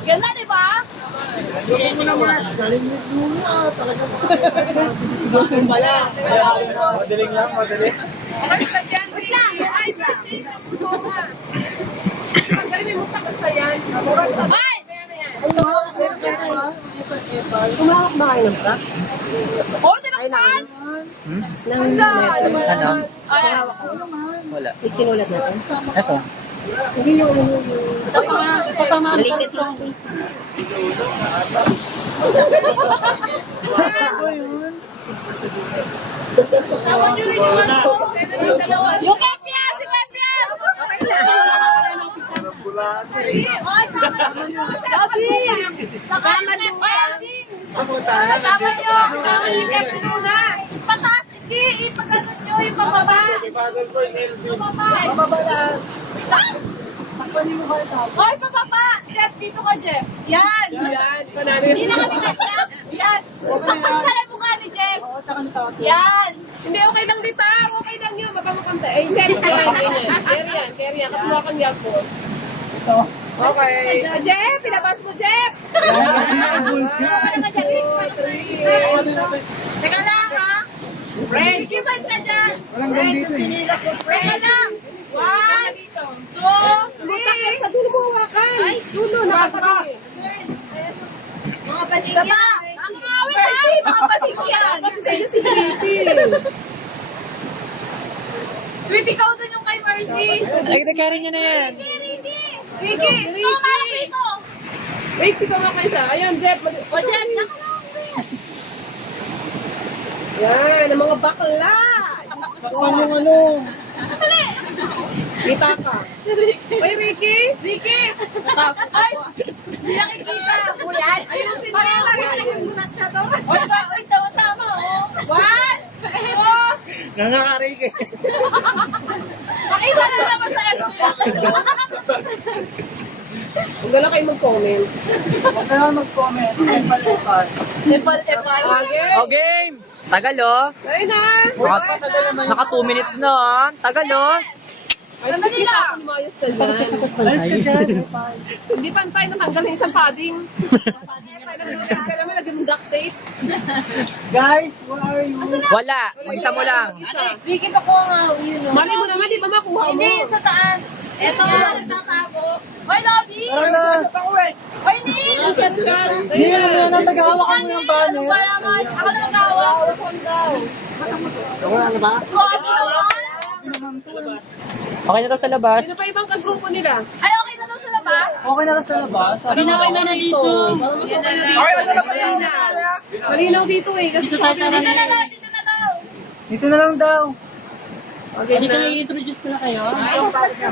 Ganda, di ba? Suko mo naman. Galing mo talaga. Madaling lang, madaling. Basta dyan, wait lang. Ay, magaling may mukha ka sa yan. Ay! Kumahak ba kayo ng trucks? Oh, tinakpan! Ano? Ay, Wala. Isinulat natin. Ito. Hindi yung maliit yung space. yung Kepias! Si Kepias! Okay lang. Ay, sama nyo. Sama nyo. Kasama nyo. Kasama nyo yung Kepias muna. Pataas. Hindi. Ipagkakas nyo yung pababa. Pababa lang. Hoy, pababa. Jeff, dito ka, Jeff. Yan. Yan. Hindi na kami kasya. Yan. Pagkakas mo ka ni Jeff. Yan. Hindi, okay lang dito. Okay lang yun. Mapamukanta. Eh, hindi. Carry yan. Kasi mukha kang yakbos. Okay. Jeff, pinabas mo, Jeff. Teka lang, ha? Ricky, bas ka dyan. Walang dito eh. Teka lang. 1, 2, 3. Sa dulo mo hawakan. Ay, dulo. Nakasabi. Mga patigyan. Ang ngawin, ha? Mga patigyan. Kasi si Ricky. 20,000 yung kay Mercy. Ay, na-carry niya na yan. Ricky! Ito! Wait, si Kama kayo Ayun, Jeff. O, Jeff, yan, ang mga bakla. Ano? Dali! Kita ka. Oy, Ricky! Ricky! Ay! Hindi nakikita. Yan. Ayusin mo. Oy, bakit tama, oh. 1, 2, Nangakarike. Makita na naman sa FB. Huwag na kayo mag-comment. Huwag ka naman mag-comment. Epal. Okay. Oh, game! Tagal, oh. Ayun na. Naka 2 minutes na, oh. Tagal, oh. Ay, kasi ako lumayos ka dyan. Ayos ka dyan. Hindi pantay, natanggal ng isang padding. Nag-rotate ka naman, lagyan mo duct tape. Guys, where are you? Wala. Isa mo lang. Ricky, pakuha nga yun. Mali mo naman, di ba makuha mo? Hindi, sa taas. Ito, nagtatago. Hoy, Lobby! Tara na. Hoy, Neil! Hindi naman yan. Nag-hawakan mo yung banner. Ako na mag-awak. Wala na ba? Lobby, Okay na to sa labas. sino pa ibang kagrupo nila? Ay, okay na daw sa labas? Okay na sa labas. Okay na dito. Okay na sa labas. Malinaw dito eh. Kasi dito na daw. Dito na lang daw. Okay na. Dito na i-introduce ko na kayo.